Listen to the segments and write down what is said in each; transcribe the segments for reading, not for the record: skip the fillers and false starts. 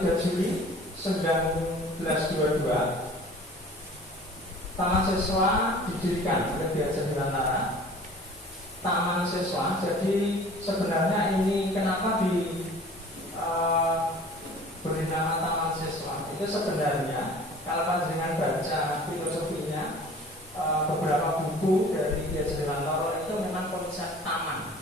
3 Juli 1922 Taman Siswa didirikan oleh Ki Hajar Dewantara. Taman Siswa, jadi sebenarnya ini kenapa beri nama Taman Siswa? Itu sebenarnya kalau panjenengan baca filosofinya, beberapa buku dari Ki Hajar Dewantara itu memang konsep taman.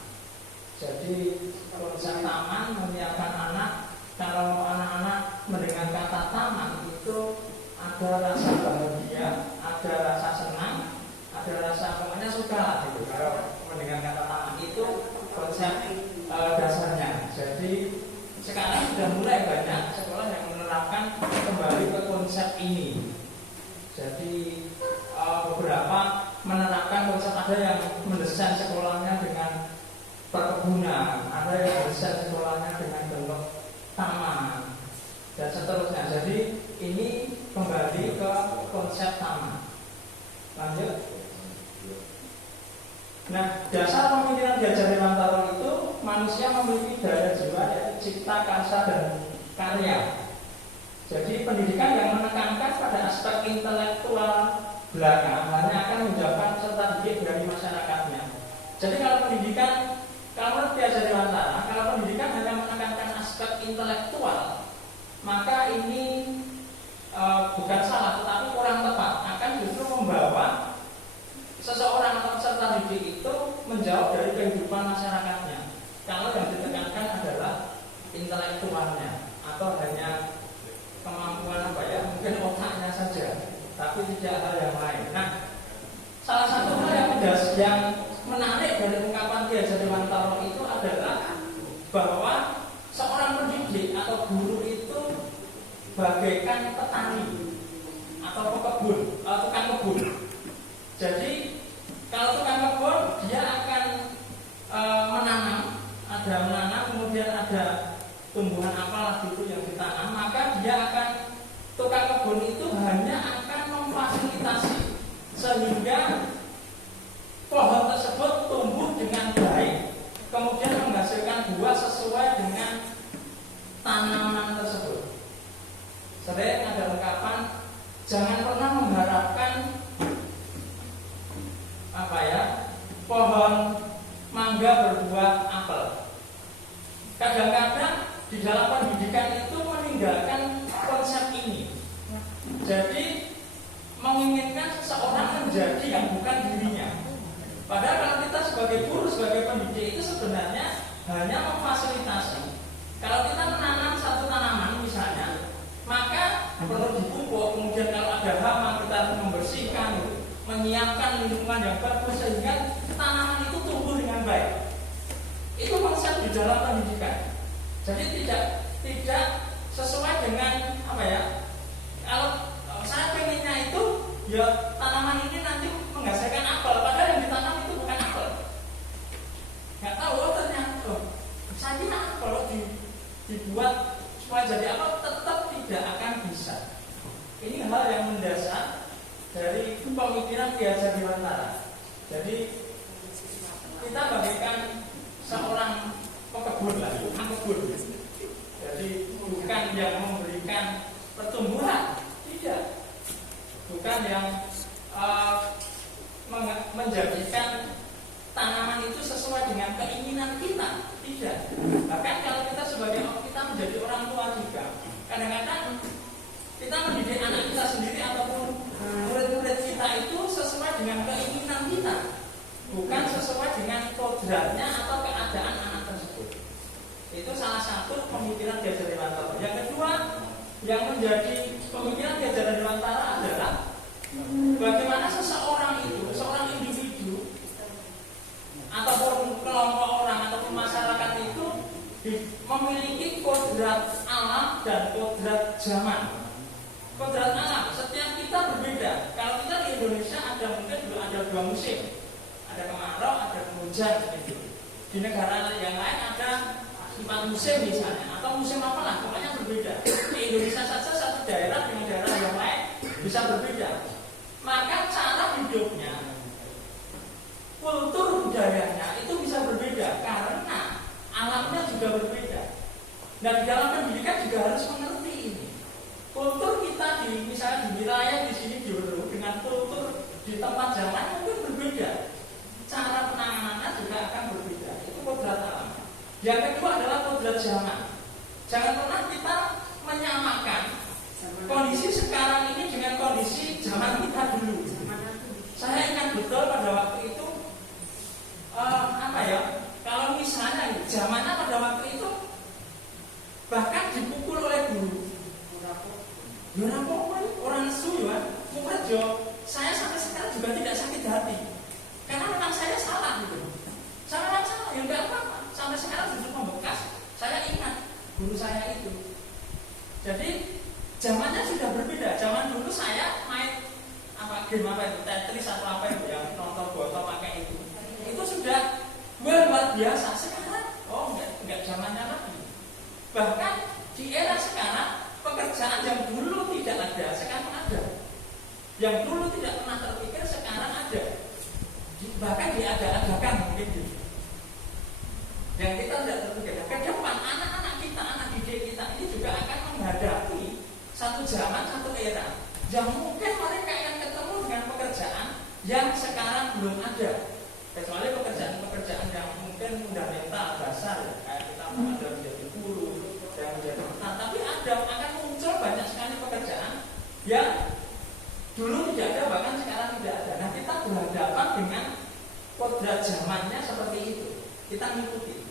Jadi konsep taman menyiapkan anak. Kalau anak-anak mendengar kata taman itu ada rasa bahagia, ada rasa senang, ada rasa pokoknya suka lah gitu. Kalau mendengar kata taman itu konsep dasarnya. Jadi sekarang sudah mulai banyak sekolah yang menerapkan kembali ke konsep ini. Jadi beberapa menerapkan konsep, ada yang mendesain sekolahnya dengan perkebunan, ada yang mendesain sekolahnya dengan bentuk taman dan seterusnya. Jadi ini kembali ke konsep taman. Lanjut. Nah, dasar pemikiran Ki Hajar Dewantara itu manusia memiliki daya jiwa yaitu cipta, karsa, dan karya. Jadi pendidikan yang menekankan pada aspek intelektual belaka hanya akan menjawab peserta didik dari masyarakatnya. Jadi kalau pendidikan, kalau menurut Ki Hajar Dewantara, kalau pendidikan hanya menekankan aspek intelektual, maka ini bukan salah, tetapi kurang tepat. Akan justru membawa seseorang atau peserta didik itu menjauh dari kehidupan masyarakatnya. Kalau yang ditekankan adalah intelektualnya atau hanya kemampuan mungkin otaknya saja, tapi tidak hal yang lain. Nah, salah satu hal yang menarik dari ungkapan Ki Hajar Dewantara itu adalah bahwa seorang pendidik atau guru itu bagaikan petani atau pekebun, tukang kebun. Jadi kalau tukang kebun dia akan menanam, kemudian ada tumbuhan apalah itu yang ditanam, maka dia akan, tukang kebun itu hanya akan memfasilitasi sehingga pohon tersebut tumbuh dengan baik, kemudian menghasilkan buah sesuai dengan tanaman tersebut. Sering ada ungkapan, jangan pernah mengharapkan pohon mangga berbuah apel. Kadang-kadang di dalam pendidikan itu meninggalkan konsep ini. Jadi menginginkan seseorang menjadi yang bukan dirinya. Padahal kalau kita sebagai guru, sebagai pendidik itu sebenarnya hanya memfasilitasi. Kalau kita menanam satu tanaman misalnya, maka perlu dipupuk, kemudian kalau ada hama kita harus membersihkan, menyiapkan lingkungan yang bagus sehingga tanaman itu tumbuh dengan baik. Itu konsep di dalam pendidikan. Jadi tidak sesuai dengan kalau saya pengennya itu ya tanaman ini nanti menghasilkan apel, padahal yang ditanam itu bukan apel. Nggak tahu ternyata saya kira kalau dibuat supaya jadi apel tetap tidak akan bisa. Ini hal yang mendasar dari pemikiran Ki Hajar Dewantara. Jadi kita bagaikan seorang pekebun lah, tukang kebun. Jadi bukan yang memberikan pertumbuhan, tidak. Bukan yang menjadikan tanaman itu sesuai dengan keinginan kita, tidak. Bahkan kalau kita kita menjadi orang tua juga, kadang-kadang kita mendidik anak kita sendiri ataupun murid-murid kita itu sesuai dengan keinginan kita, bukan sesuai dengan kodratnya atau keadaan anak tersebut. Itu salah satu pemikiran Ki Hajar Dewantara. Yang kedua, yang menjadi pemikiran Ki Hajar Dewantara adalah bagaimana seseorang itu, seorang individu ataupun kelompok orang ataupun masyarakat itu memiliki kodrat alam dan kodrat zaman. Kodrat alam, setiap kita berbeda. Kalau kita di Indonesia mungkin ada 2 musim, ada kemarau, ada hujan gitu. Di negara yang lain ada 4 musim misalnya, atau musim apalah, pokoknya berbeda. Di Indonesia saja satu daerah dengan daerah yang lain bisa berbeda. Maka cara hidupnya, kultur budayanya itu bisa berbeda karena alamnya juga berbeda. Dan di dalam pendidikan juga harus mengerti kondisi sekarang ini dengan kondisi zaman kita dulu. Saya ingat betul pada waktu itu kalau misalnya zamannya pada waktu itu bahkan dipukul oleh guru. Orang nesu ya, saya sampai sekarang juga tidak sakit hati. Karena memang saya salah gitu. Saya memang salah, ya enggak apa-apa. Sampai sekarang justru membekas. Saya ingat guru saya itu. Jadi zamannya sudah berbeda. Zaman dulu saya main game itu, Tetris atau apa itu yang nonton botol pakai itu sudah luar biasa. Sekarang enggak zamannya lagi. Bahkan di era sekarang pekerjaan yang dulu tidak ada sekarang ada. Yang dulu tidak pernah terpikir sekarang ada. Bahkan diada-adakan mungkin gitu. Yang kita tidak terpikir. Ke depan anak-anak kita, anak didik kita ini juga akan menghadapi satu zaman, satu era yang mungkin mereka akan ketemu dengan pekerjaan yang sekarang belum ada. Kecuali pekerjaan-pekerjaan yang mungkin fundamental, dasar ya. Kayak kita ada menjadi guru, yang menjadi tapi akan muncul banyak sekali pekerjaan yang dulu tidak ada, bahkan sekarang tidak ada. Nah, kita berhadapan dengan kodrat zamannya seperti itu. Kita mengikuti.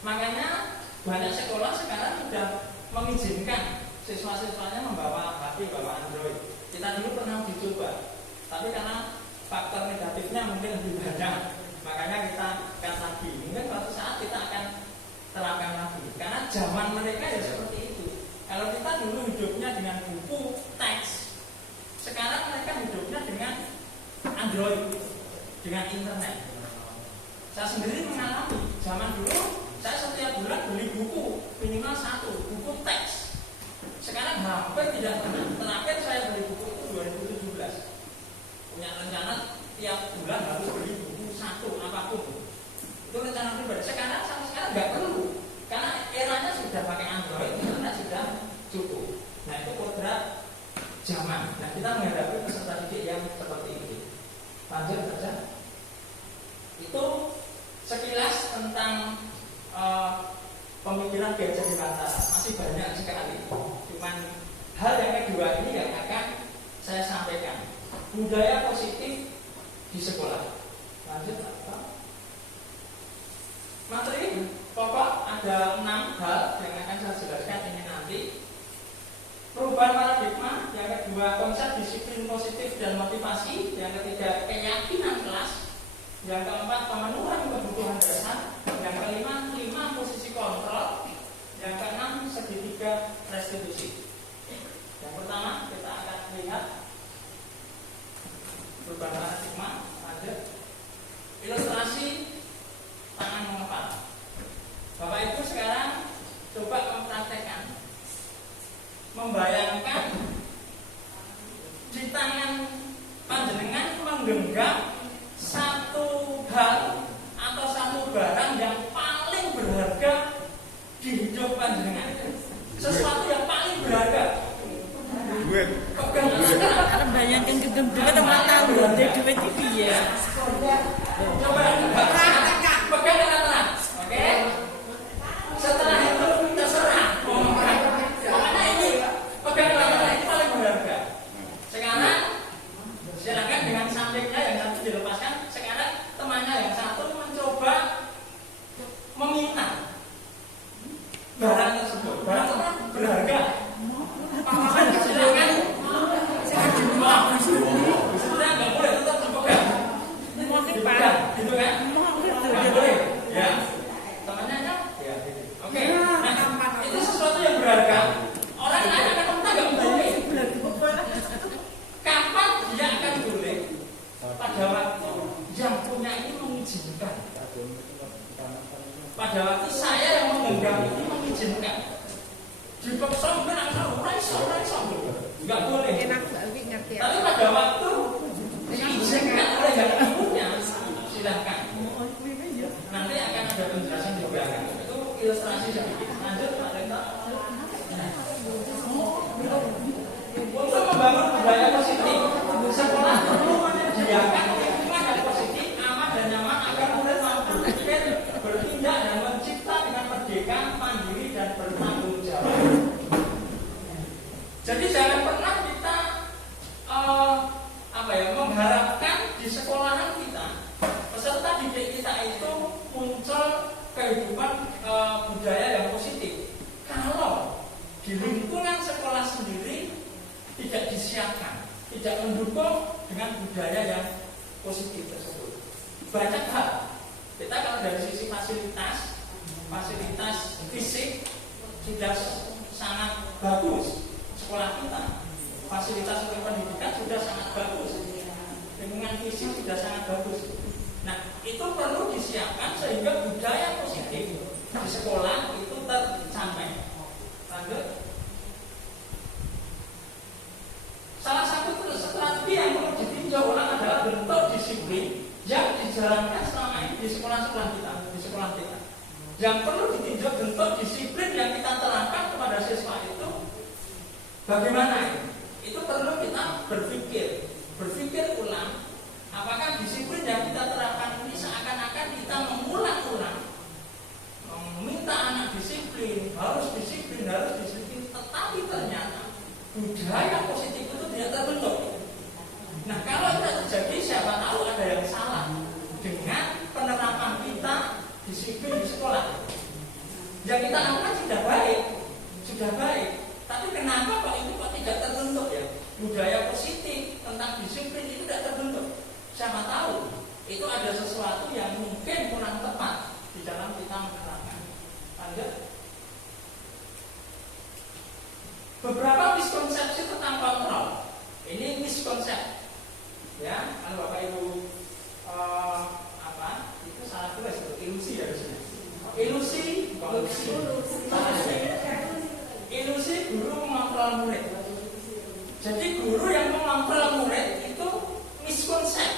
Makanya banyak sekolah sekarang sudah mengizinkan siswa-siswanya membawa HP, bawa Android. Kita dulu pernah dicoba, tapi karena faktor negatifnya mungkin lebih banyak, makanya kita cut lagi. Mungkin suatu saat kita akan terapkan lagi. Karena zaman mereka ya seperti itu. Kalau kita dulu hidupnya dengan buku teks, sekarang mereka hidupnya dengan Android, dengan internet. Saya sendiri mengalami zaman dulu, saya setiap bulan beli buku minimal 1 buku teks. Sekarang hampir tidak pernah. Terakhir saya beli buku itu 2017. Punya rencana tiap bulan harus beli buku 1 apapun. Itu rencana pribadi. Sekarang sampai sekarang nggak perlu, karena eranya sudah pakai Android, internet sudah cukup. Nah, itu kodrat zaman. Nah, kita menghadapi peserta didik yang seperti ini. Lanjut saja. Itu sekilas tentang pemikiran Gajah Dewata. Masih banyak sekali. Cuman hal yang kedua ini yang akan saya sampaikan. Budaya positif di sekolah. Lanjut apa? Materi pokok ada 6 hal yang akan saya jelaskan ini nanti. Perubahan paradigma, yang kedua konsep disiplin positif dan motivasi, yang ketiga keyakinan kelas, yang keempat pemenuhan kebutuhan dasar, yang kelima 5 posisi kontrol, yang keenam segitiga restitusi. Yang pertama kita akan lihat perubahan paradigma. Lanjut. Ilustrasi tangan mengepal. Bapak Ibu sekarang coba mempraktekkan, membayangkan di tangan panjenengan menggenggam satu hal atau satu barang yang paling berharga di hidup panjenengan. Sesuatu yang paling berharga. Karena bayangkan genggam duit orang tahu duit itu ya. Coba praktekkan, pegang dengan tenang. Oke? Setelah itu terserah mau memakai. Pokoknya ini pegang dengan tenang, itu paling berharga. Sekarang silakan dengan sampingnya yang satu dilepaskan. Sekarang temannya yang satu mencoba meminta barang tersebut. Barang tersebut berharga. Silakan. Sudah nggak boleh tetap terpegang. Dipegang, gitu kan? Nggak boleh. Ya. Temannya ya. Oke. Nah, itu sesuatu yang berharga. Orang lain akan minta nggak boleh. Kapan dia akan boleh? Pada waktu yang punya ini mengizinkan. Pada waktu saya yang menggenggam ini mengizinkan. Dipaksa mungkin akan raiso. Nggak boleh. Tapi pada waktu diizinkan oleh yang ibunya, silahkan. Nanti akan ada penjelasan di belakang. Itu ilustrasi sedikit. Lanjut Pak Renta. Untuk membangun budaya positif, sekolah perlu menyediakan lingkungan yang positif, aman dan nyaman agar murid mampu berpikir, bertindak dan mencipta dengan merdeka, mandiri dan bertanggung jawab. Jadi disiapkan, tidak mendukung dengan budaya yang positif tersebut. Banyak hal. Kita kalau dari sisi fasilitas fisik sudah sangat bagus sekolah kita. Fasilitas untuk pendidikan sudah sangat bagus. Lingkungan fisik sudah sangat bagus. Nah, itu perlu disiapkan sehingga budaya positif di sekolah itu tercapai. Lanjut. Salah satu strategi yang perlu ditinjau ulang adalah bentuk disiplin yang dijalankan selama ini di sekolah-sekolah kita, Yang perlu ditinjau bentuk disiplin yang kita terapkan kepada siswa itu bagaimana ini? Itu perlu kita berpikir ulang. Apakah disiplin yang kita terapkan ini seakan-akan kita mengulang-ulang, meminta anak disiplin, harus disiplin, tetapi ternyata budaya positif itu tidak terbentuk. Nah, kalau itu terjadi, siapa tahu ada yang salah dengan penerapan kita disiplin di sekolah. Yang kita lakukan sudah baik, tapi kenapa kok itu tidak terbentuk ya? Budaya positif tentang disiplin itu tidak terbentuk. Siapa tahu itu ada sesuatu yang mungkin kurang tepat di dalam kita menerapkan. Lanjut. Beberapa miskonsepsi tentang kontrol. Ini miskonsep. Ya, kalau Bapak Ibu itu salah tulis itu ilusi dari sini. Ilusi guru mengontrol murid. Jadi guru yang mengontrol murid itu miskonsep,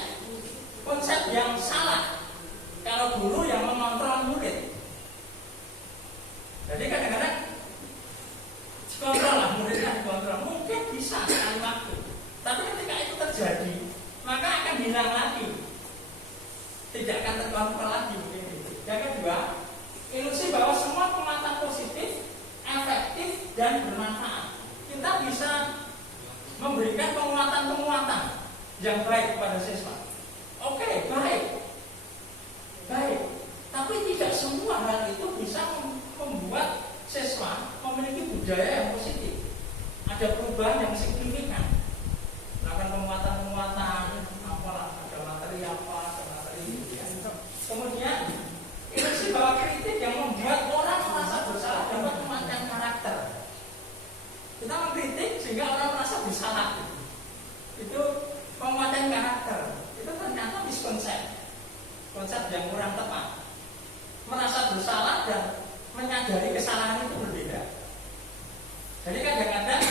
konsep yang salah. Kalau guru yang mengontrol murid, jadi kadang-kadang kontrol lah muridnya dikontrol, mungkin bisa sekali waktu, tapi ketika itu terjadi, maka akan hilang lagi, tidak akan terkontrol lagi mungkin itu. Yang kedua, ilusi bahwa semua penguatan positif, efektif dan bermanfaat. Kita bisa memberikan penguatan yang baik kepada siswa. Oke, baik. Tapi tidak semua hal itu bisa membuat siswa memiliki budaya yang positif. Ada perubahan yang signifikan. Melakukan penguatan, ada materi apa, ada materi itu ya. Kemudian ilusi bahwa kritik yang membuat orang merasa bersalah dapat mematahkan karakter. Kita mengkritik sehingga orang merasa bersalah. Itu penguatan karakter. Itu ternyata miskonsep, konsep yang kurang tepat. Merasa bersalah dan menyadari kesalahan itu berbeda. Jadi kadang-kadang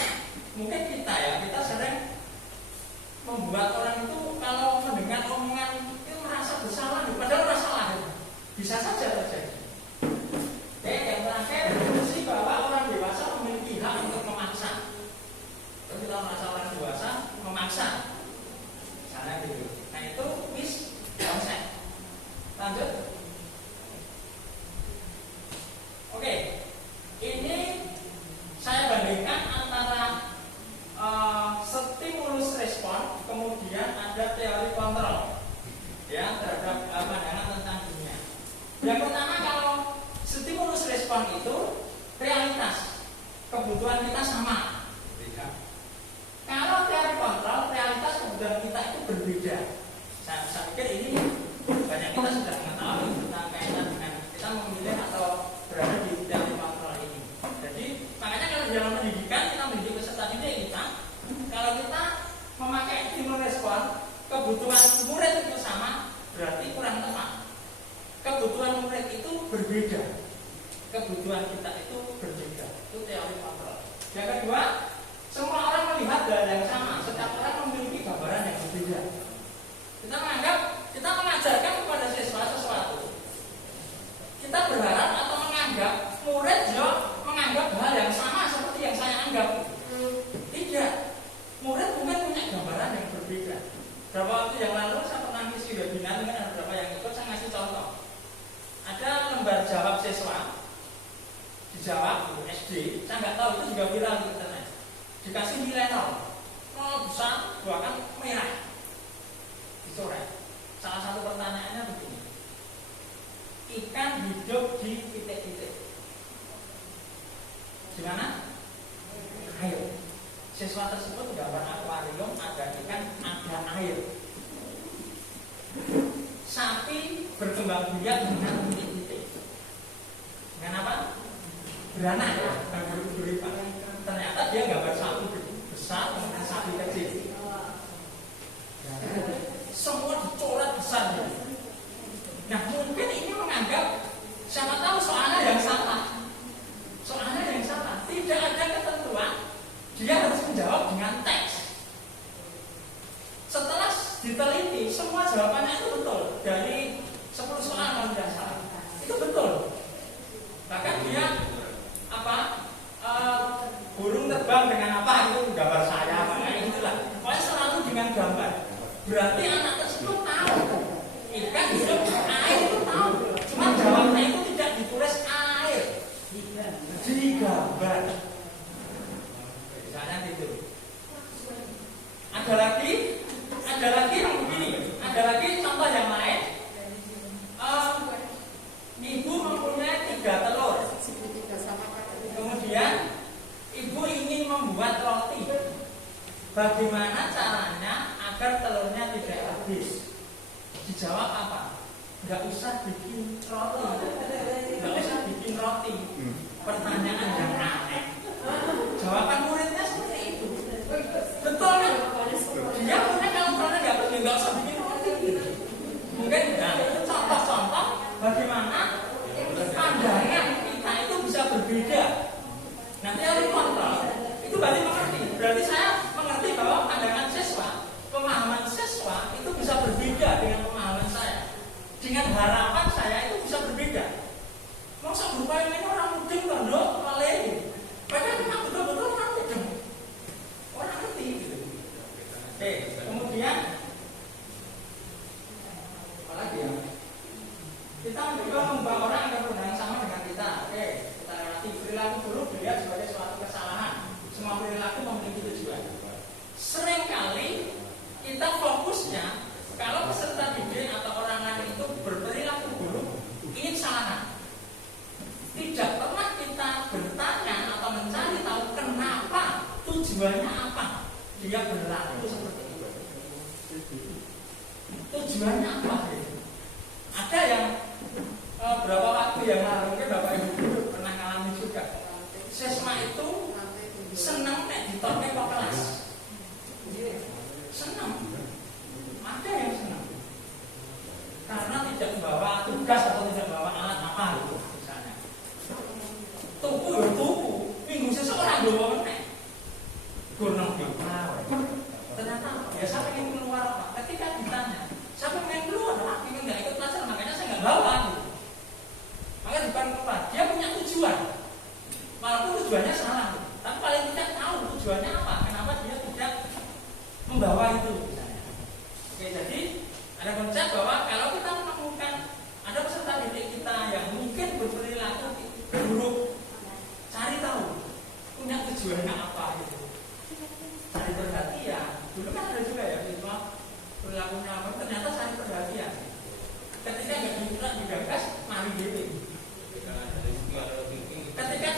mungkin kita sering membuat orang itu kalau mendengar omongan itu merasa bersalah, padahal masalah itu bisa saja terjadi. Jadi yang terakhir, ilusi bahwa orang dewasa memiliki hak untuk memaksa. Kalau kita merasa orang dewasa memaksa, misalnya gitu. Nah itu miskonsep. Lanjut. Oke, ini saya bandingkan antara stimulus respon, kemudian ada teori kontrol, ya terhadap pandangan tentang dunia. Yang pertama, kalau stimulus respon itu realitas, kebutuhan kita sama. Kalau teori kontrol, realitas kebutuhan kita itu berbeda. Saya pikir ini banyak kita sudah mengetahui tentang kaitan dengan kita memilih atau berada di teori kontrol ini. Jadi makanya kalau dalam pendidikan kita mendidik peserta didik kita, kalau kita memakai stimulus respon, kebutuhan murid itu sama, berarti kurang tepat. Kebutuhan murid itu berbeda, kebutuhan kita itu berbeda. Itu teori kontrol. Yang kedua, semua orang melihat hal yang sama, setiap orang memiliki gambaran yang berbeda. Kita mengajarkan kepada siswa sesuatu. Kita berharap atau menganggap murid juga menganggap hal yang sama seperti yang saya anggap. Tidak. Murid mungkin punya gambaran yang berbeda. Beberapa waktu yang lalu saya pernah ngisi webinar dengan ada beberapa yang ikut, saya ngasih contoh. Ada lembar jawab siswa dijawab SD, saya nggak tahu itu juga viral di internet. Dikasih nilai 0 besar, bahkan merah, dicoret. Salah satu pertanyaannya begini: ikan hidup di titik-titik. Di mana? Air. Siswa tersebut gambar akuarium, ada ikan, ada air. Sapi berkembang biak dengan titik-titik. Dengan apa? Beranak ya, bukan berduri-duri. Ternyata dia gambar sapi besar dengan sapi kecil. Semua dicoret besar. Nah mungkin ini menganggap siapa tahu soalnya yang salah. Soalnya yang salah. Tidak ada ketentuan. Dia harus menjawab dengan teks. Setelah diteliti, semua jawabannya itu betul. Dari 10 soal kalau tidak salah, itu betul. Bahkan dia burung terbang dengan apa itu gambar saya, makanya itulah. Pokoknya selalu dengan gambar. Berarti anak tersebut tahu ikan hidup di air itu tahu. Cuma jawabnya itu tidak ditulis air, digambar. Misalnya gitu. Ada lagi yang begini. Ada lagi contoh yang lain. Ibu mempunyai 3 telur. Kemudian ibu ingin membuat roti. Bagaimana caranya agar telurnya tidak habis? Dijawab apa? Nggak usah bikin roti. Nggak usah bikin roti. Pertanyaan yang aneh. Jawaban muridnya seperti itu. Betul kan? Dia punya kalau telurnya nggak habis, nggak usah bikin roti. Mungkin contoh-contoh bagaimana pandangan kita itu bisa berbeda. Nanti harus kontrol. Itu berarti mengerti. Berarti saya mengerti bahwa pandangan siswa, pemahaman siswa itu bisa berbeda dengan pemahaman saya. Dengan harapan saya itu bisa berbeda. Masa berupaya ini orang mudeng loh, malih. Padahal memang betul-betul orang mudeng. Orang ngerti gitu. Oke, kemudian apa lagi ya? Kita juga membawa orang yang berpendapat sama dengan kita. Oke, kita lewati perilaku buruk dilihat sebagai suatu kesalahan. Semua perilaku memiliki tujuan. Seringkali kita fokusnya kalau peserta didik atau orang lain itu berperilaku buruk, ingin salahan. Tidak pernah kita bertanya atau mencari tahu kenapa, tujuannya apa dia berlaku seperti itu. Tujuannya apa? Ada yang berapa waktu yang lalu mungkin Bapak Ibu dulu pernah ngalami juga. Siswa itu senang nek ditonton ke kelas. Senang. Ada yang senang. Karena tidak membawa tugas atau tidak membawa alat apa gitu misalnya. Tuku ya tuku. Minggu sesuk ora nggawa nek. Gunung dipawe. Ternyata ya saya pengen keluar Pak. Ketika ditanya, saya pengen keluar Pak, pengen enggak ikut pelajaran, makanya saya enggak bawa gitu. Maka bukan keluar, dia punya tujuan. Walaupun tujuannya salah, tapi paling tidak tahu tujuannya apa, kenapa dia tidak membawa itu misalnya. Oke, jadi ada konsep bahwa kalau kita menemukan ada peserta didik kita yang mungkin berperilaku buruk, cari tahu punya tujuannya apa gitu. Cari perhatian. Dulu kan ada juga ya siswa perilakunya apa, ternyata cari perhatian. Ketika nggak diminta digagas, mari dewe. Ketika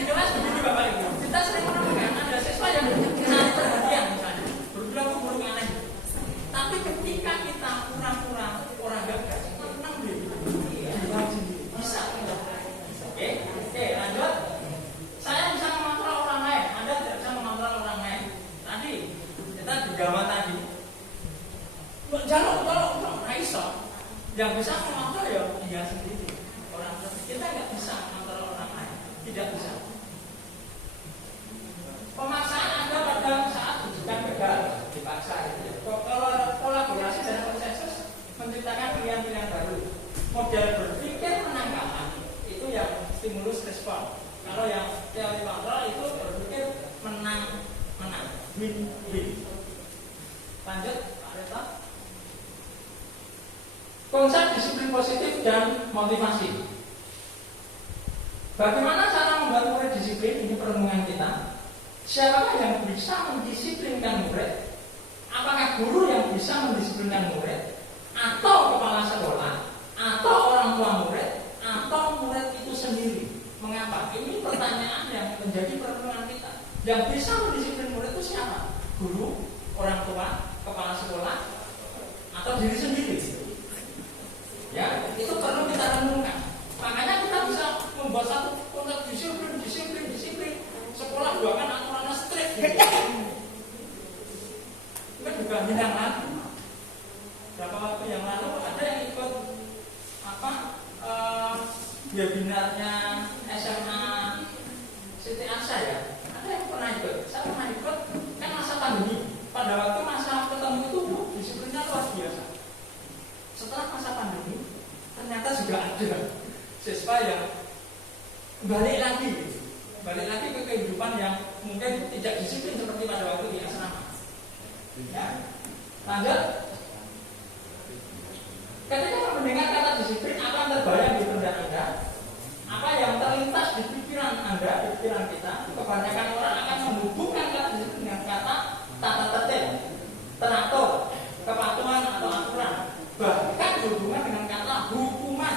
di kelas begini Bapak Ibu, kita sering menemukan ada siswa yang cari perhatian misalnya, berperilaku buruk aneh. Tapi ketika kita pura-pura orang gagas, tenang deh, bisa. Oke, lanjut. Saya bisa mengontrol orang lain, Anda tidak bisa mengontrol orang lain. Tadi kita digawa tadi. Jaluk, iso. Yang bisa mengontrol ya dia sendiri. Orang kita nggak bisa mengontrol orang lain, tidak bisa. Pemaksaan Anda pada saat ujian gagal dipaksa itu. Kalau kolaborasi dan konsensus menciptakan pilihan-pilihan baru. Model berpikir penangkapan itu yang stimulus respon. Kalau yang teori kontrol itu berpikir menang, win-win. Lanjut, Pak Reta. Konsep disiplin positif dan motivasi. Bagaimana cara membuat murid disiplin? Ini perenungan kita. Siapakah yang bisa mendisiplinkan murid? Apakah guru yang bisa mendisiplinkan murid? Atau kepala sekolah? Atau orang tua murid? Atau murid itu sendiri? Mengapa Kenapa? Ini pertanyaan yang menjadi perenungan kita. Yang bisa mendisiplin murid itu siapa? Guru, orang tua, kepala sekolah, atau diri sendiri? Ya, itu perlu kita renungkan. Makanya kita bisa membuat satu konsep disiplin. Sekolah bukan aturannya strict. Gitu. Itu juga bidang lagi. Berapa waktu yang lalu ada yang ikut webinarnya SMA Siti Asya ya. Ada yang pernah ikut. Saya pernah ikut kan masa pandemi. Pada waktu masa ketemu itu disiplinnya luar biasa. Setelah masa pandemi ternyata juga ada siswa yang balik lagi ke kehidupan yang mungkin tidak disiplin seperti pada waktu di asrama. Ya. Lanjut. Ketika mendengar kata disiplin, apa yang terbayang di benak Anda? Apa yang terlintas di pikiran Anda, di pikiran kita? Kebanyakan orang akan menghubungkan kata disiplin dengan kata tata tertib, teratur, kepatuhan atau aturan. Bahkan berhubungan dengan kata hukuman.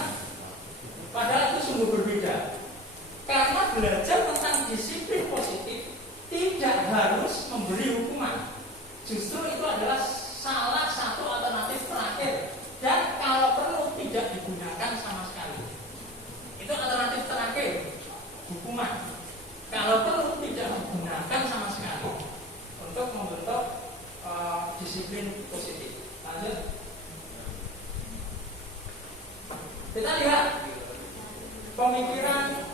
Padahal itu sungguh berbeda. Karena belajar tentang disiplin positif tidak harus memberi hukuman. Justru itu adalah salah satu alternatif terakhir. Dan kalau perlu tidak digunakan sama sekali. Itu alternatif terakhir, hukuman. Kalau perlu tidak digunakan sama sekali untuk membentuk disiplin positif. Lanjut. Kita lihat pemikiran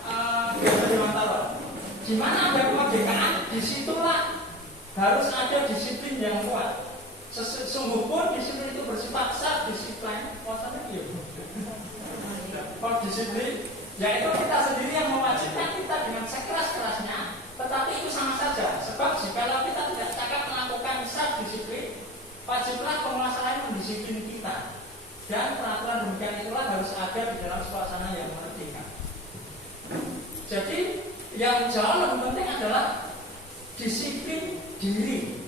Dewantara. Di mana ada kemerdekaan, disitulah harus ada disiplin yang kuat. Sesungguh pun disiplin itu bersifat self-disiplin. Disiplin, yaitu kita sendiri yang mewajibkan kita dengan sekeras-kerasnya. Tetapi itu sama saja. Sebab jika kita tidak cakap melakukan self-disiplin, wajiblah penguasa lain mendisiplin kita. Dan peraturan demikian itulah harus ada di dalam suasana yang merdeka. Jadi yang jauh lebih penting adalah disiplin diri.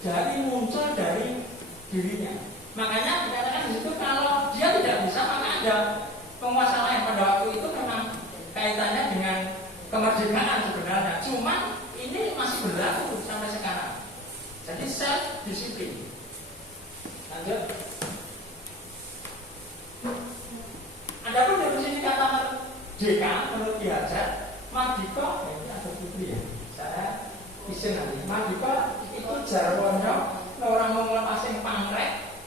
Jadi muncul dari dirinya. Makanya dikatakan di situ kalau dia tidak bisa maka ada penguasa lain. Pada waktu itu memang kaitannya dengan kemerdekaan sebenarnya. Cuma ini masih berlaku sampai sekarang. Jadi self disiplin. Lanjut. Adapun dari sini kata merdeka menurut Ki Hajar, Mardika, ini ada putri ya. Saya isin nanti. Mardika itu jarwono orang mau ngelepasin pangkrek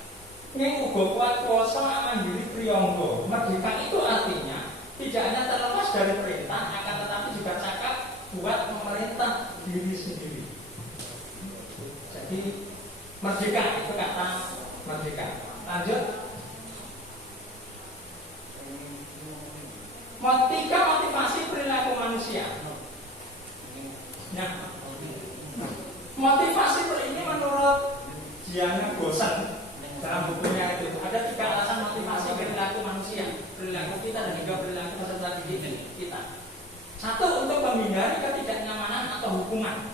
ini uga kuat kuasa mandiri priyangga. Merdeka itu artinya tidak hanya terlepas dari perintah, akan tetapi juga cakap buat memerintah diri sendiri. Jadi merdeka itu kata merdeka. Lanjut. Motivasi perilaku manusia. Nah, motivasi ini menurut Diana Bosan dalam bukunya itu ada 3 alasan motivasi perilaku manusia, perilaku kita dan juga perilaku peserta didik kita. 1, untuk menghindari ketidaknyamanan atau hukuman.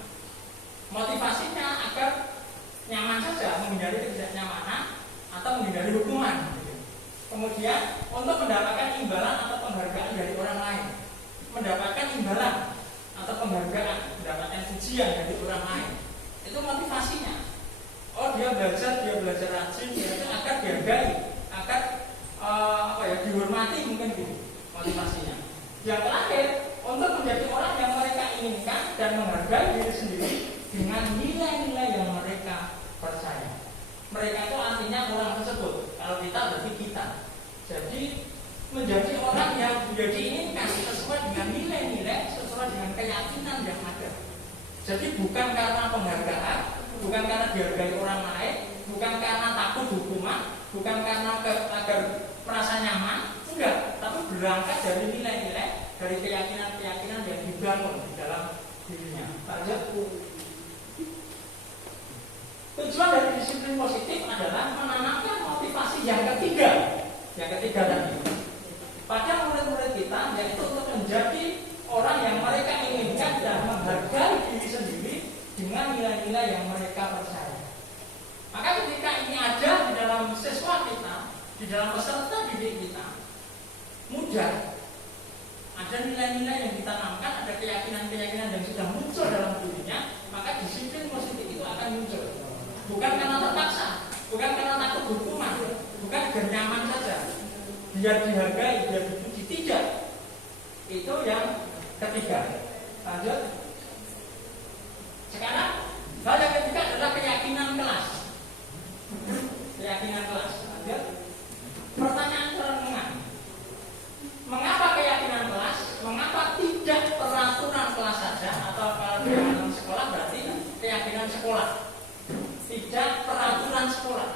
Motivasinya agar nyaman saja, menghindari ketidaknyamanan atau menghindari hukuman. Kemudian untuk mendapatkan imbalan atau penghargaan dari orang lain, mendapatkan imbalan atau penghargaan, mendapatkan pujian dari orang lain. Itu motivasinya. Oh dia belajar rajin, itu agar dihargai, agar dihormati mungkin gitu motivasinya. Yang terakhir untuk menjadi orang yang mereka inginkan dan menghargai diri sendiri dengan nilai-nilai yang mereka percaya. Mereka itu artinya orang tersebut. Kalau kita berarti kita. Jadi menjadi orang yang menjadi inginkan sesuai dengan nilai-nilai, sesuai dengan keyakinan yang ada. Jadi bukan karena penghargaan, bukan karena dihargai orang lain, bukan karena takut hukuman, bukan karena agar merasa nyaman, enggak. Tapi berangkat dari nilai-nilai, dari keyakinan-keyakinan yang dibangun di dalam dirinya. Lanjut. Tujuan dari disiplin positif adalah menanamkan motivasi yang ketiga. Yang ketiga tadi pada murid-murid kita, yaitu untuk menjadi orang yang mereka inginkan dan menghargai diri sendiri dengan nilai-nilai yang mereka percaya. Maka ketika ini ada di dalam siswa kita, di dalam peserta didik kita, mudah ada nilai-nilai yang ditanamkan, ada keyakinan-keyakinan yang sudah muncul dalam dirinya, maka disiplin positif itu akan muncul. Bukan karena terpaksa, bukan karena takut hukuman, bukan agar nyaman saja, biar dihargai, biar dipuji, tidak. Itu yang ketiga. Lanjut. Sekarang hal yang ketiga adalah keyakinan kelas. Keyakinan kelas. Lanjut. Pertanyaan perenungan. Mengapa keyakinan kelas? Mengapa tidak peraturan kelas saja? Atau kalau dalam sekolah berarti keyakinan sekolah, tidak peraturan sekolah.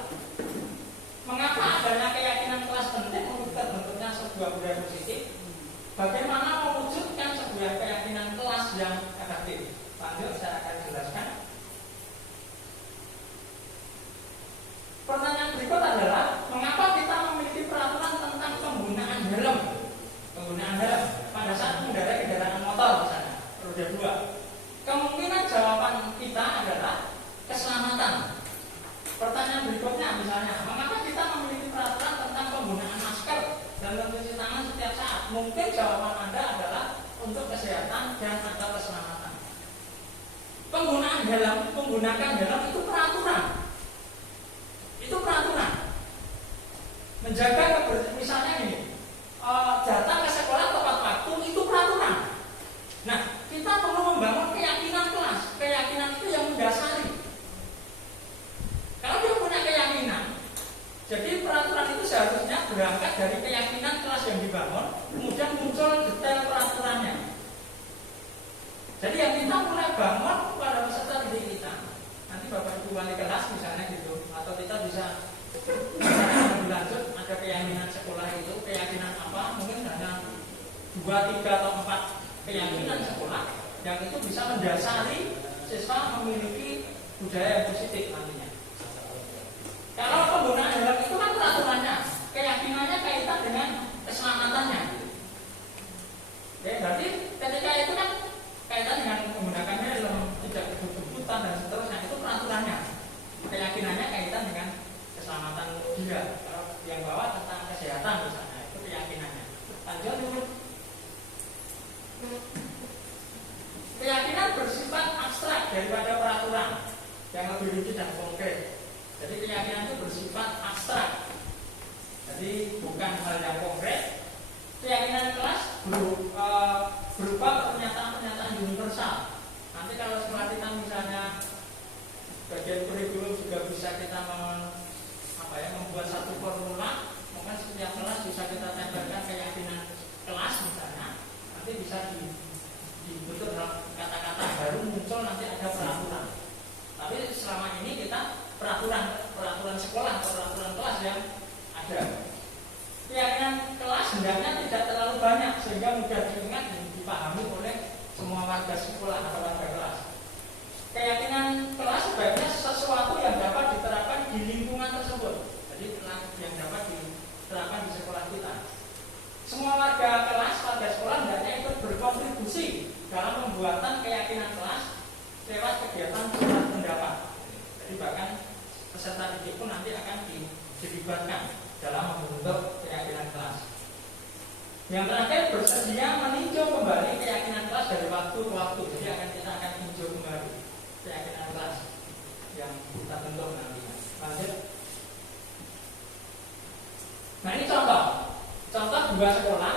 Mengapa adanya keyakinan kelas penting untuk terbentuknya sebuah budaya positif? Bagaimana mewujudkan sebuah keyakinan kelas yang efektif? Lanjut, saya akan jelaskan. Pertanyaan berikut adalah, mengapa kita memiliki peraturan tentang penggunaan helm? Penggunaan helm pada saat mengendarai kendaraan motor misalnya, roda 2. Kemungkinan jawaban kita adalah keselamatan. Pertanyaan berikutnya misalnya, mengapa kita memiliki peraturan tentang penggunaan masker dan mencuci tangan setiap saat? Mungkin jawaban Anda adalah untuk kesehatan dan atau keselamatan. Penggunaan helm, menggunakan helm itu peraturan. Itu peraturan. Menjaga misalnya gini, datang ke sekolah tepat waktu itu peraturan. Nah, kita perlu membangun keyakinan kelas. Keyakinan itu yang mendasari. Kalau dia punya keyakinan, jadi peraturan itu seharusnya berangkat dari keyakinan kelas yang dibangun, kemudian muncul detail peraturannya. Jadi yang kita mulai bangun pada peserta didik kita, nanti Bapak Ibu wali kelas misalnya gitu, atau kita bisa lebih lanjut, ada keyakinan sekolah itu, keyakinan apa, mungkin hanya 2, 3, atau 4 keyakinan sekolah yang itu bisa mendasari siswa memiliki budaya yang positif nantinya. Kalau penggunaan helm itu kan peraturannya, keyakinannya kaitan dengan keselamatannya. Ya, berarti ketika itu kan kaitan dengan menggunakan helm, tidak kebut-kebutan dan seterusnya, itu peraturannya. Keyakinannya kaitan dengan keselamatan dia. Kalau yang bawah tentang kesehatan misalnya, itu keyakinannya. Lanjut dulu. Keyakinan bersifat abstrak daripada peraturan yang lebih rinci dan konkret. Jadi keyakinan itu bersifat abstrak. Jadi bukan hal yang konkret. Keyakinan kelas berupa pernyataan-pernyataan universal. Nanti kalau sekolah kita misalnya bagian kurikulum juga bisa kita membuat satu formula, maka setiap kelas bisa kita tempelkan keyakinan kelas misalnya. Nanti bisa dibentuk dalam kata-kata baru muncul nanti ada peraturan. Tapi selama ini kita peraturan sekolah atau peraturan kelas yang ada. Keyakinan kelas hendaknya tidak terlalu banyak sehingga mudah diingat dan dipahami oleh semua warga sekolah atau warga kelas. Keyakinan kelas sebaiknya sesuatu yang dapat diterapkan di lingkungan tersebut. Jadi yang dapat diterapkan di sekolah kita. Semua warga kelas, warga sekolah hendaknya ikut berkontribusi dalam pembuatan keyakinan kelas lewat kegiatan surat pendapat. Jadi bahkan peserta didik pun nanti akan dilibatkan dalam membentuk keyakinan kelas. Yang terakhir, bersedia meninjau kembali keyakinan kelas dari waktu ke waktu. Jadi kita akan tinjau kembali keyakinan kelas yang kita bentuk nantinya. Lanjut. Nah ini contoh 2 sekolah.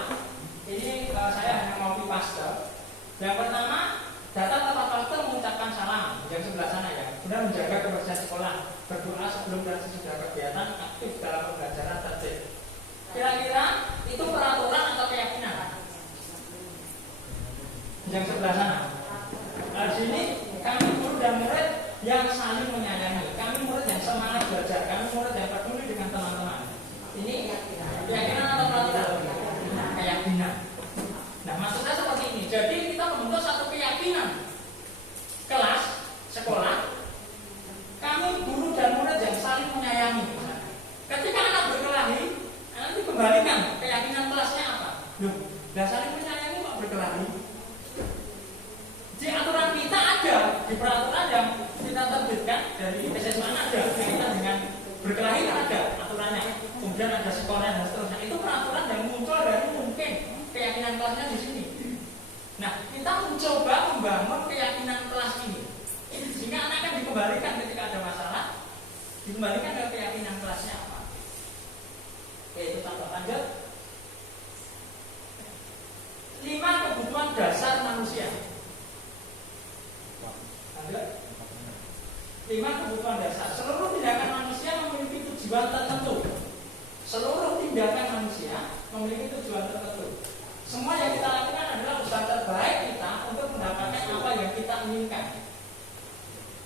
Ini saya hanya mau paste. Yang pertama, datang tepat waktu mengucapkan salam yang sebelah sana ya. Kemudian menjaga kebersihan sekolah, berdoa sebelum dan sesudah kegiatan, aktif dalam pembelajaran tertib. Kira-kira itu peraturan atau keyakinan? Yang sebelah sana. Nah, di sini kami guru dan murid yang saling menyayangi, kami murid yang semangat belajar, kami murid yang peduli dengan teman-teman. Ini keyakinan atau peraturan? Keyakinan. Nah, maksudnya seperti ini. Jadi kita membentuk satu keyakinan kelas, sekolah. Kami guru dan murid yang saling menyayangi. Ketika anak berkelahi, nanti kembalikan keyakinan kelasnya apa? Loh, nggak saling menyayangi kok berkelahi? Di aturan kita ada, di peraturan yang kita terbitkan dari SSMA ada kaitan dengan berkelahi ada aturannya. Kemudian ada sekolah dan seterusnya. Itu peraturan yang muncul dari mungkin keyakinan kelasnya di sini. Nah, kita mencoba membangun keyakinan kelas ini, sehingga anak akan dikembalikan ketika ada masalah, dikembalikan ke keyakinan kelasnya apa. Oke, itu contoh lanjut. 5 kebutuhan dasar manusia. Lanjut. 5 kebutuhan dasar. Seluruh tindakan manusia memiliki tujuan tertentu. Seluruh tindakan manusia memiliki tujuan tertentu. Semua yang kita lakukan adalah usaha terbaik kita untuk mendapatkan apa yang kita inginkan.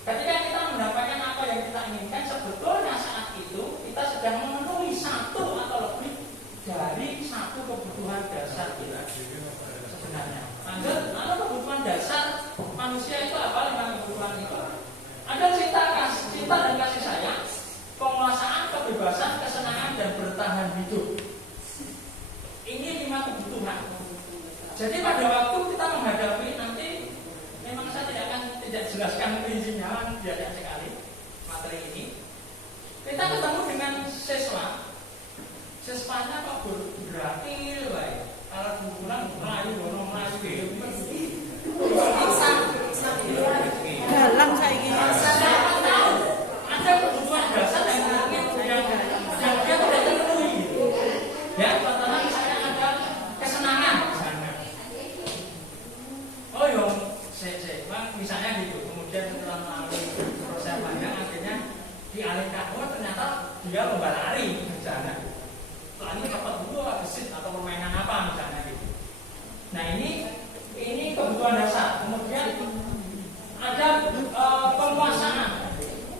Ketika kita mendapatkan apa yang kita inginkan, sebetulnya saat itu kita sedang memenuhi satu atau lebih dari satu kebutuhan dasar kita sebenarnya. Lanjut, lalu kebutuhan dasar manusia itu apa? 5 kebutuhan itu ada cinta dan kasih sayang, penguasaan, kebebasan, kesenangan, dan bertahan hidup. Ini 5 kebutuhan. Jadi pada waktu kita menghadapi nanti, memang saya tidak jelaskan prinsipnya, biasa sekali materi ini. Kita ketemu dengan siswanya kok berakil, baik. Kalau bulan Melayu, dalam saya ini. Ada kebutuhan dasar yang dia tidak terpenuhi. Ya, contohnya misalnya ada kesenangan. Oh yo, misalnya gitu. Kemudian setelah melalui proses panjang, akhirnya dialihkan. Oh ternyata dia lomba lari misalnya. Setelah ini dapat dulu gesit atau permainan apa misalnya gitu. Nah ini kebutuhan dasar. Kemudian ada penguasaan.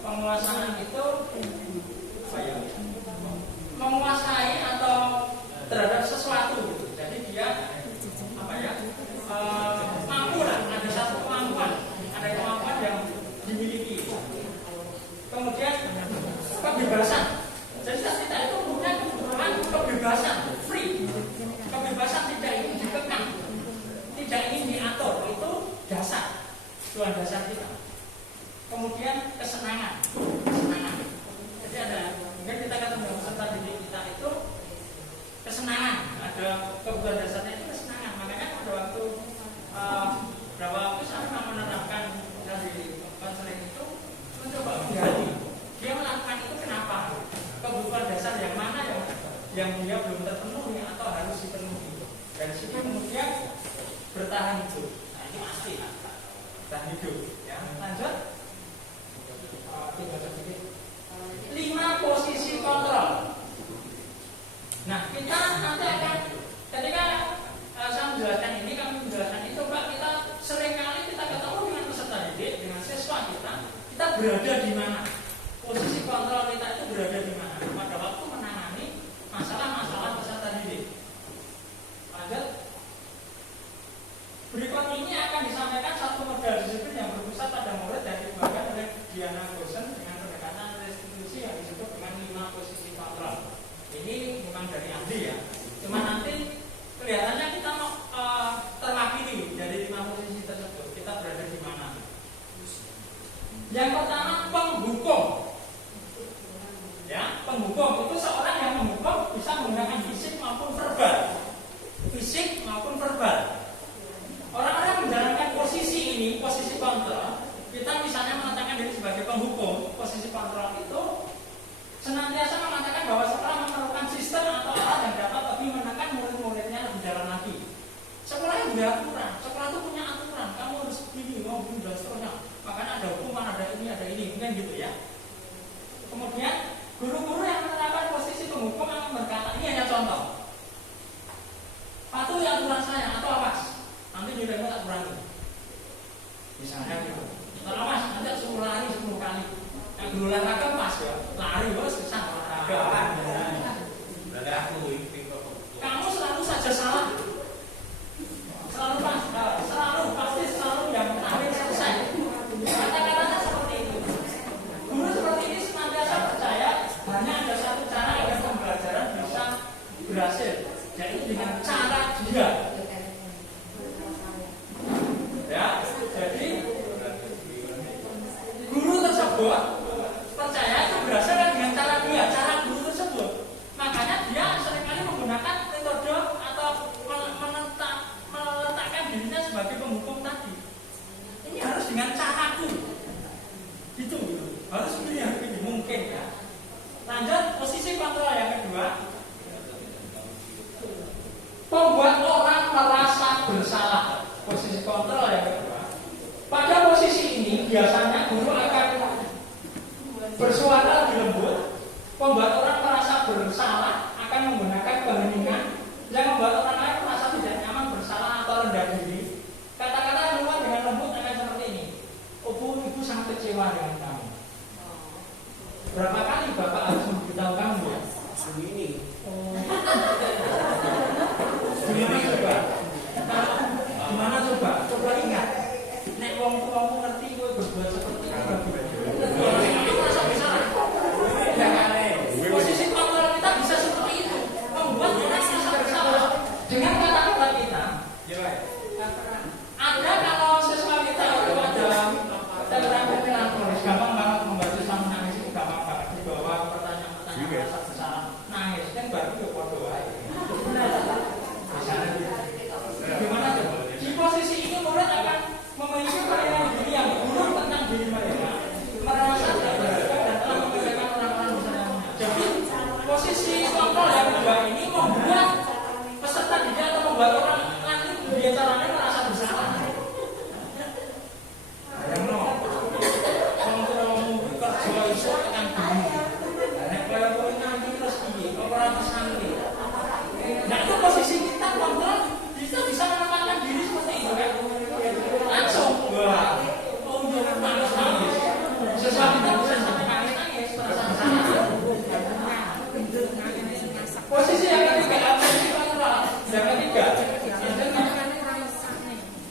Penguasaan itu apa ya? Menguasai atau terhadap sesuatu gitu. Jadi dia apa ya? Mampu lah, ada satu kemampuan, ada kemampuan yang dimiliki. Kemudian kebebasan. Jadi kita itu punya kebutuhan kebebasan, free. Kebebasan tidak ingin dikekang, tidak ingin diatur, itu dasar, tujuan dasar kita. Kemudian kesenangan. Jadi ada, mungkin kita ketemu peserta didik kita itu kesenangan. Ada kebutuhan dasarnya itu kesenangan. Makanya pada waktu berapa waktu saya menerapkan dari konseling itu mencoba menggali dia melakukan itu kenapa, kebutuhan dasar yang mana yang dia belum terpenuhi atau harus dipenuhi. Dari situ kemudian bertahan hidup. Nah ini pasti bertahan hidup. Ya, lanjut. 5 posisi kontrol. Nah kita nanti akan ketika saya menjelaskan ini, kami menjelaskan itu, Pak, kita seringkali kita ketemu dengan peserta didik, dengan siswa kita berada di mana? Posisi kontrol kita itu berada di mana? Pada waktu menangani masalah-masalah peserta didik. Lanjut. Berikut ini akan disampaikan satu model disiplin yang berpusat pada murid dan dikembangkan oleh Diana Gosen dengan pendekatan restitusi yang disebut dengan 5 posisi kontrol. Ini bukan dari ahli ya, cuma nanti kelihatannya kita terwakili dari 5 posisi tersebut. Kita berada di mana? Yang pertama, penghukum. Ya, penghukum itu seorang yang menghukum bisa menggunakan fisik maupun verbal. Fisik maupun verbal. Orang-orang menjalankan posisi ini, posisi kontrol. Kita misalnya mengatakan diri sebagai penghukum, posisi kontrol itu senantiasa mengatakan bahwa setelah memerlukan sistem atau alat yang dapat lebih menekan murid-muridnya lebih dalam lagi. Sekolah yang beraturan, sekolah itu punya aturan, kamu harus begini, mau begini dan seterusnya. Makanya ada hukuman, ada ini, mungkin gitu ya. Kemudian guru-guru yang menerapkan posisi penghukum akan berkata, ini hanya contoh. Patuhi aturan saya atau awas, nanti nilaimu tak berani. Misalnya gitu. Kalau awas, nanti suruh lari 10 kali. Yang dulu olahraga pas ya, lari bos kesan olahraga. Kamu selalu saja salah, selalu pas, selalu yang terakhir selesai. Kata-katanya seperti itu. Guru seperti ini senantiasa percaya hanya ada satu cara agar pembelajaran bisa berhasil, yaitu dengan cara dia. Ya, jadi guru tersebut percaya itu berhasil dengan cara dia, cara guru tersebut. penghukum tadi. Ini harus dengan caraku. Gitu. Harus begini mungkin ya. Lanjut posisi kontrol yang kedua. Membuat orang merasa bersalah. Posisi kontrol yang kedua. Pada posisi ini biasanya guru akan bersuara lebih lembut, membuat orang merasa bersalah, akan menggunakan keheningan yang membuat orang lain merasa tidak nyaman, bersalah atau rendah diri. Kata-kata yang keluar dengan lembut akan seperti ini. Oh bu, ibu sangat kecewa dengan kamu. Berapa kali bapak harus memberitahu kamu ya? Semini. Oh. Gimana coba? Gimana coba? Coba ingat. Nek wong tuamu ngerti kowe berbuat seperti itu. Posisi kontrol kita bisa seperti itu, membuat orang merasa bersalah dengan kata-kata kita. Ada kalau siswa kita itu ada temperamen melankolis, gampang banget membaca sama nangis itu gampang banget di bawah pertanyaan-pertanyaan merasa bersalah, nangis kan baru ke foto aja. Gimana coba? Di posisi ini murid akan memiliki penilaian diri yang buruk tentang diri mereka, merasa tidak berharga dan telah memberikan orang-orang bersama. Jadi posisi kontrol yang kedua ini membuat peserta didik atau membuat orang lain dia caranya merasa bersalah. Yang no, kontrolmu kerja iso akan gini. Nek kaya kowe nanti terus piye? Ora tersanti. Nah itu posisi kita kontrol bisa menempatkan diri seperti itu kan? Langsung, wah, oh jangan nangis. Sesuatu kita bisa sampai nangis, merasa bersalah. Posisi yang ketiga, posisi kontrol. Yang ketiga,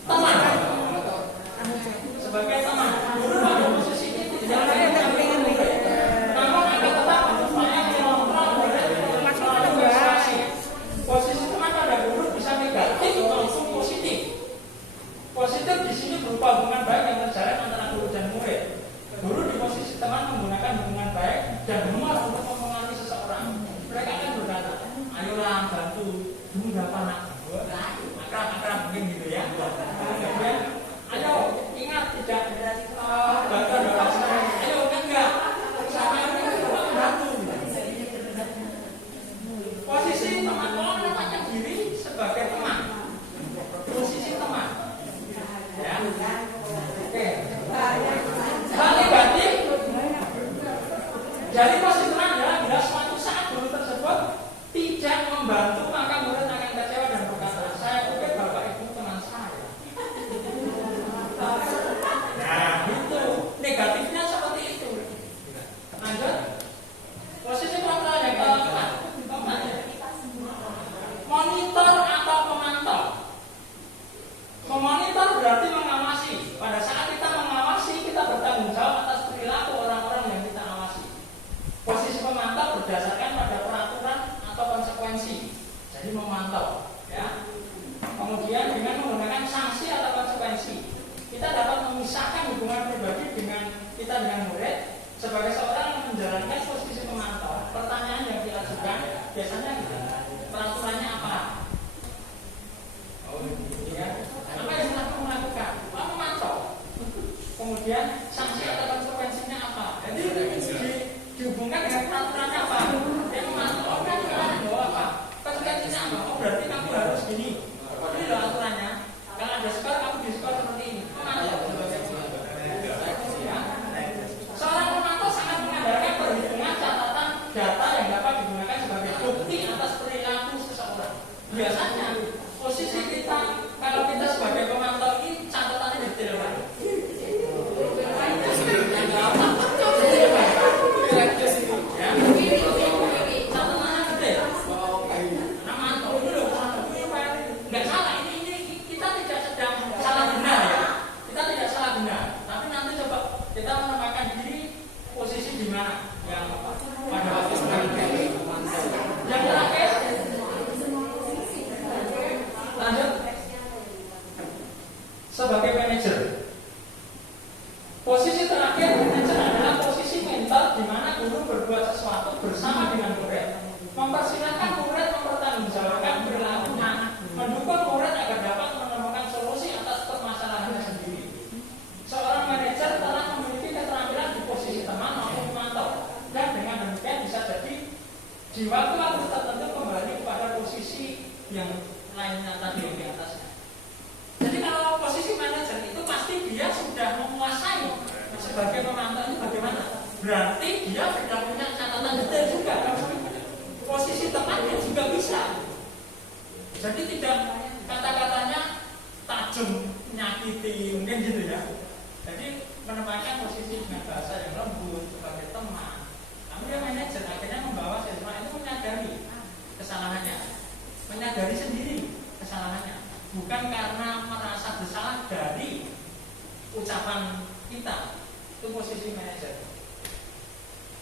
teman. Sebagai teman, guru pada posisi ini tidak namun akan tetap berupaya mengontrol posisi teman pada guru bisa negatif maupun positif. Positif di sini berupa hubungan baik yang terjalin antara guru dan murid. Guru di posisi teman menggunakan hubungan baik dan memohon untuk memengaruhi seseorang. Mereka akan berkata, ayolah bantu, dulu berapa nak? Akrab mungkin gitu ya. Kemudian, ayo ingat tidak baca doa saya. Ayo enggak, saya bantu. Posisi teman kalau menempatkan diri sebagai teman. Posisi teman. Ya. Oke. Hal negatif. Jadi posisi teman adalah bila suatu saat guru tersebut tidak membantu maka murid akan kecewa dan berkata, saya pikir bapak ibu teman saya. Nah itu negatifnya seperti itu. Lanjut. Posisi kontrol yang keempat. Monitor atau pemantau. Memonitor berarti mengawasi. Pada saat kita mengawasi, kita bertanggung jawab atas perilaku orang-orang yang kita awasi. Posisi pemantau berdasarkan pada peraturan atau konsekuensi. Jadi memantau, ya. Kemudian dengan menggunakan sanksi atau konsekuensi, kita dapat memisahkan hubungan pribadi dengan murid. Sebagai seorang yang menjalankan posisi pemantau, pertanyaan yang diajukan biasanya peraturannya apa? Ya, apa yang harus melakukan? Memantau. Kemudian sanksi atau konsekuensinya apa? Jadi dihubungkan dengan peraturannya apa? Dia memantau kan bahwa apa? Konsekuensinya apa? Oh berarti kamu harus gini. Ini loh aturannya. Kalau ada skor, kamu di skor seperti ini. Memantau. Seorang pemantau sangat mengandalkan perhitungan catatan data yang dapat digunakan sebagai bukti atas perilaku seseorang. Biasanya posisi kita kalau kita sebagai pemantau ini catatannya detail banget. Catatannya detail. Nah mantau dulu. Nggak salah ini kita tidak sedang salah benar ya. Kita tidak salah benar. Tapi nanti coba kita menempatkan diri posisi di mana yang pada waktu selanjutnya. Yang terakhir, lanjut sebagai manajer. Posisi terakhir manajer adalah posisi mentor di mana guru berbuat sesuatu bersama dengan murid, mempersilahkan murid mempertanggungjawabkan perilakunya, mendukung murid agar dapat menemukan solusi atas permasalahan sebagai pemantau ini bagaimana? Berarti dia sudah punya catatan detail juga. Posisi temannya juga bisa. Jadi tidak kata-katanya tajam, menyakiti, mungkin gitu ya. Jadi menempatkan posisi dengan bahasa yang lembut sebagai teman. Namun yang manajer akhirnya membawa siswa itu menyadari kesalahannya, menyadari sendiri kesalahannya, bukan karena merasa bersalah dari ucapan kita. Itu posisi manajer.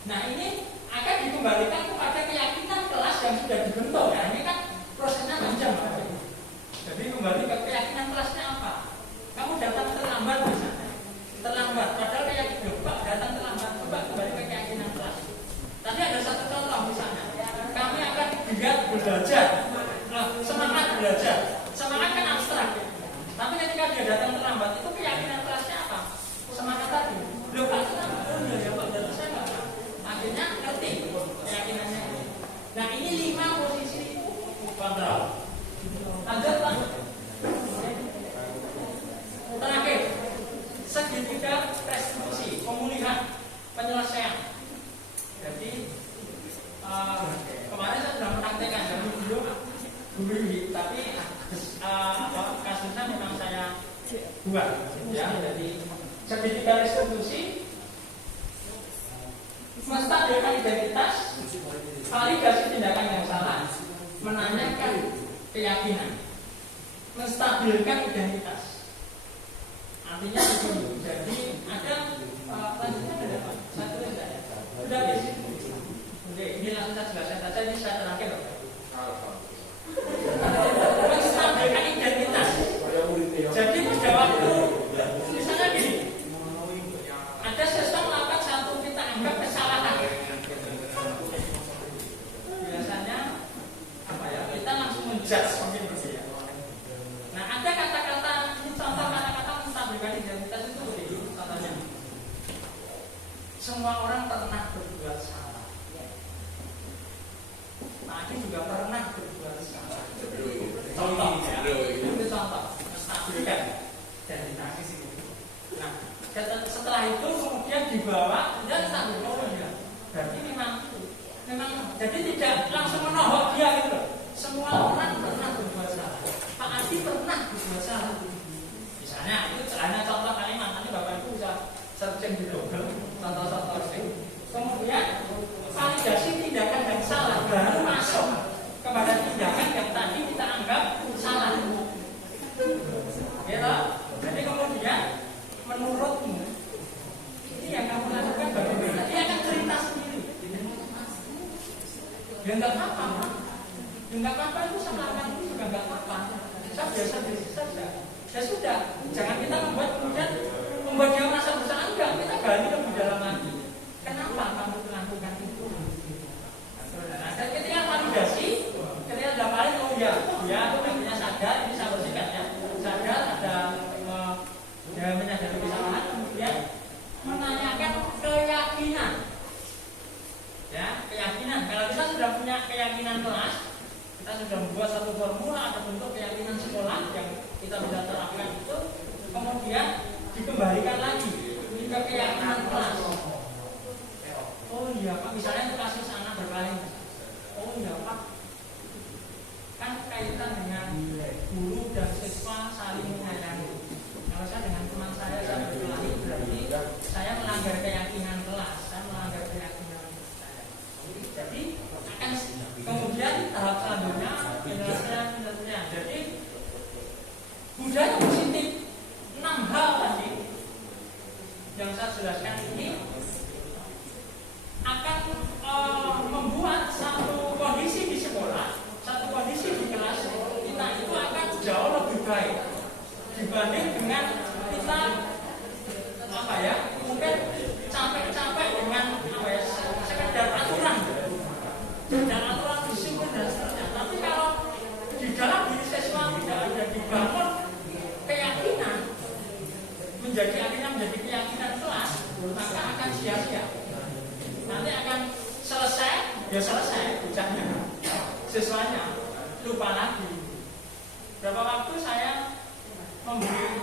Nah ini akan dikembalikan kepada keyakinan kelas yang sudah dibentuk. Nah ini kan prosesnya panjang. Jadi kembali ke keyakinan kelasnya apa? Kamu datang terlambat misalnya, terlambat. Padahal keyakinan Pak datang terlambat. Coba kembali ke keyakinan kelas. Tadi ada satu contoh misalnya, kami akan giat belajar, semangat belajar. Semangat kan abstrak. Tapi ketika dia datang terlambat, itu keyakinan kelasnya apa? Semangat tadi. Loh Pak, oh ya Pak, berarti saya nggak. Akhirnya ngerti keyakinannya. Nah ini 5 posisi kontrol. Lanjut Pak. Terakhir, segitiga restitusi, pemulihan, penyelesaian. Jadi kemarin saya sudah mempraktekkan dari dulu, tapi kasusnya memang saya buat. Ya, jadi segitiga restitusi, menstabilkan identitas, validasi tindakan yang salah, menanyakan keyakinan, menstabilkan identitas. Artinya begini, jadi ada lanjutnya ada apa? Saya tulis saja. Sudah bisa. Oke, ini langsung saya jelaskan saja. Ini saya terakhir. Menstabilkan identitas. Jadi pada waktu misalnya gini, ada sesuatu melakukan satu kita anggap kesalahan. Biasanya apa ya? Kita langsung menjudge mungkin gitu ya. Nah ada kata-kata ini contoh kata-kata menstabilkan identitas itu begini contohnya. Semua orang pernah berbuat salah. Nah ini juga pernah berbuat salah. Contoh ya. Itu contoh menstabilkan identitas. Nah setelah itu kemudian dibawa dan stabil. Oh ya. Berarti memang jadi tidak langsung menohok dia gitu. Semua orang pernah berbuat salah. Pak Adi pernah berbuat salah. Misalnya itu hanya contoh kalimat. Nanti Bapak Ibu bisa searching di Google contoh-contoh itu. Kemudian validasi tindakan yang salah baru masuk kepada tindakan yang tadi kita anggap salah. Gitu. Jadi kemudian menurutmu ini yang kamu lakukan bagaimana? Dia akan cerita sendiri. Ya enggak apa-apa. Enggak apa-apa itu sama orang itu juga enggak apa-apa. Saya biasa-biasa saja. Ya sudah, jangan kita membuat dia merasa bersalah. Enggak, kita gali lebih dalam lagi. Kenapa kamu melakukan itu? Nah, ketika validasi, ketika sudah valid, oh ya, dia akhirnya sadar, ini saya bersihkan ya. Sadar ada dia menyadari kesalahan, kemudian menanyakan keyakinan. Ya, keyakinan. Kalau kita sudah punya keyakinan kelas, kita sudah membuat satu formula atau bentuk keyakinan sekolah yang kita bisa terapkan itu, kemudian dikembalikan lagi ke keyakinan kelas. Oh iya Pak, misalnya itu kasus anak berpaling. Oh iya Pak, kan kaitan dengan guru dan siswa saling menyayangi. Kalau saya dengan teman saya berkelahi, berarti saya melanggar keyakinan kelas, saya melanggar keyakinan saya. Jadi akan kemudian tahap selanjutnya penyelesaian. Jadi budaya positif 6 hal tadi yang saya jelaskan ini akan membuat satu kondisi di sekolah, satu kondisi di kelas kita itu akan jauh lebih baik dibanding dengan kita apa ya, mungkin capek-capek dengan apa ya, sekedar aturan dan aturan disiplin dan seterusnya. Tapi kalau di dalam diri siswa tidak ada dibangun keyakinan, menjadi keyakinan kelas, maka akan sia-sia. Nanti akan selesai, ya selesai ucapnya, siswanya lupa lagi. Berapa waktu saya memberi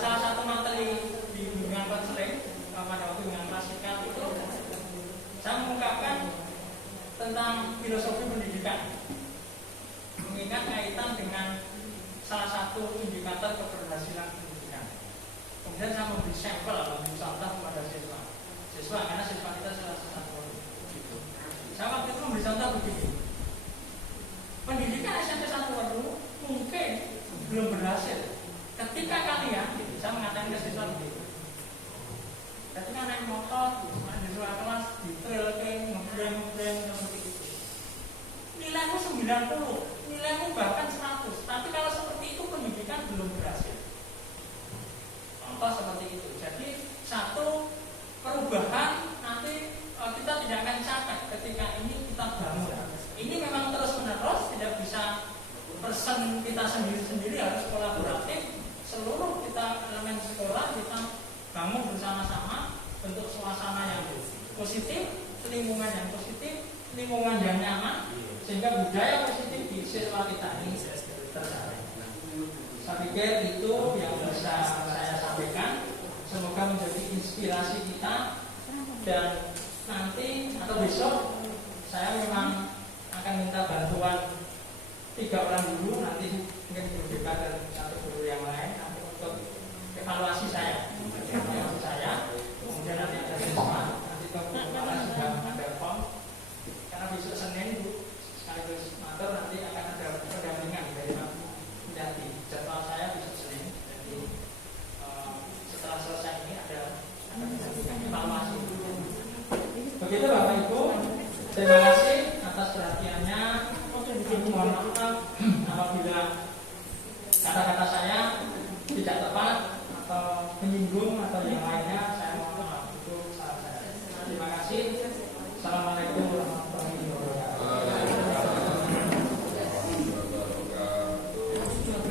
salah satu materi di bimbingan konseling pada sampel atau memberi contoh kepada siswa karena siswa kita salah satu gitu. Saya waktu itu memberi contoh begini, pendidikan SMP 1 mungkin belum berhasil ketika kalian, gitu, saya mengatakan ke siswa begitu, ketika naik motor di ruang kelas di trail ngebreng seperti itu, nilaimu 90, nilaimu bahkan 100, tapi kalau seperti itu pendidikan belum berhasil. Contoh seperti itu. Jadi satu perubahan nanti kita tidak akan capek ketika ini kita bangun. Ini memang terus menerus, tidak bisa person kita sendiri harus kolaboratif. Seluruh kita elemen sekolah kita bangun bersama-sama bentuk suasana yang positif, lingkungan yang positif, lingkungan yang nyaman, sehingga budaya positif di siswa kita ini tercapai. Saya pikir itu yang bisa saya sampaikan. Semoga menjadi inspirasi kita, dan nanti atau besok saya memang akan minta bantuan 3 orang dulu, nanti mungkin guru BK dan 1 guru yang lain untuk evaluasi saya, kemudian nanti ada siswa, nanti kepala sudah ada form, karena besok Senin Bu sekaligus matur nanti akan ada pendampingan dari Pak Mendagri. Jadwal saya besok Senin, jadi setelah selesai ini ada pendampingan evaluasi. Begitu Bapak Ibu, terima kasih atas perhatiannya. Mohon maaf apabila kata-kata saya tidak tepat atau menyinggung atau yang lainnya.